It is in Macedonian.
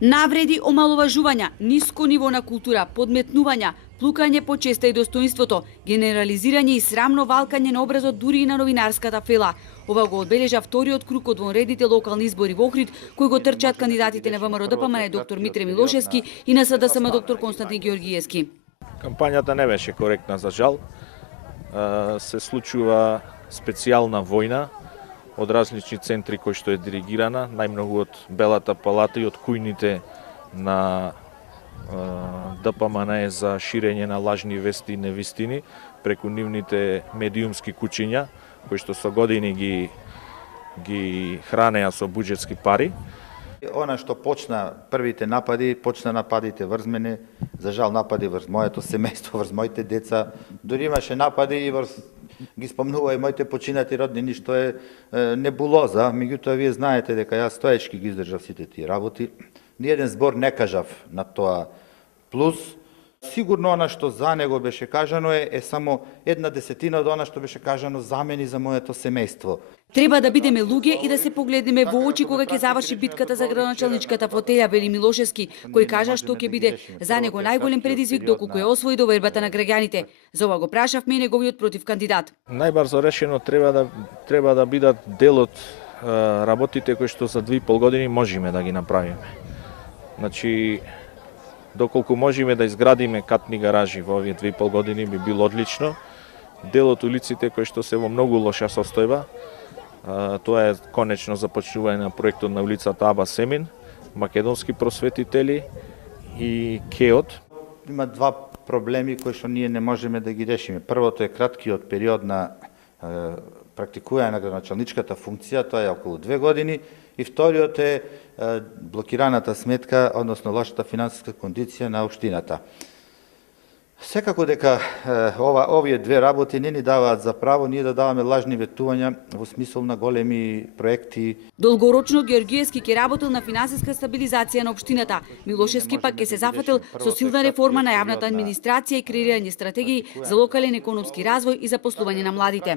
Навреди, омаловажувања, ниско ниво на култура, подметнувања, плукање по честа и достоинството, генерализирање и срамно валкање на образот дури и на новинарската фела. Ова го одбележа вториот круг од вонредните локални избори во Охрид, кои го трчаат кандидатите на ВМРО-ДПМН доктор Митре Милошевски и на СДСМ доктор Константин Георгиевски. Кампањата не беше коректна за жал. Се случува специјална војна од различни центри кои што е диригирана, најмногу од Белата палата и од кујните на ДПМН за ширење на лажни вести и невистини преку нивните медиумски куќиња, кои што со години ги хранеа со буџетски пари. Она што почна првите напади, почна нападите врз мене, за жал напади врз моето семејство, врз моите деца, дури имаше напади и врз ги спомнува и моите починати роднини, што е небулоза, меѓутоа вие знаете дека јас стоечки ги издржав сите тие работи. Ниеден збор не кажав на тоа. Плюс, сигурно она што за него беше кажано е само 1/10 од она што беше кажано за мене и за моето семејство. Треба да бидеме луѓе и да се погледнеме во очи кога ќе заврши битката за градоначалничката фотеја, вели Милошевски, кој кажа што ќе биде за него најголем предизвик доколку ја освои довербата на граѓаните. За ова го прашавме и неговиот противкандидат. Најбрзо решено треба да бидат дел од работите кои што за 2,5 години можеме да ги направиме. Значи, доколку можеме да изградиме катни гаражи во овие 2,5 години би било одлично. Дел од улиците кои што се во многу лоша состојба, тоа е конечно започнување на проектот на улицата Аба Семин, македонски просветители и КЕОТ. Има два проблеми кои што ние не можеме да ги решиме. Првото е краткиот период на практикување на градоначалничката функција, тоа е околу 2 години, и вториот е блокираната сметка, односно лошата финансиска кондиција на општината. Секако дека овие две работи не ни даваат за право ние да даваме лажни ветувања во смисол на големи проекти. Долгорочно Георгиевски ќе работел на финансиска стабилизација на општината. Милошевски пак ќе се зафатил со силна реформа на јавната администрација и креирање стратегии за локален економски развој и запослување на младите.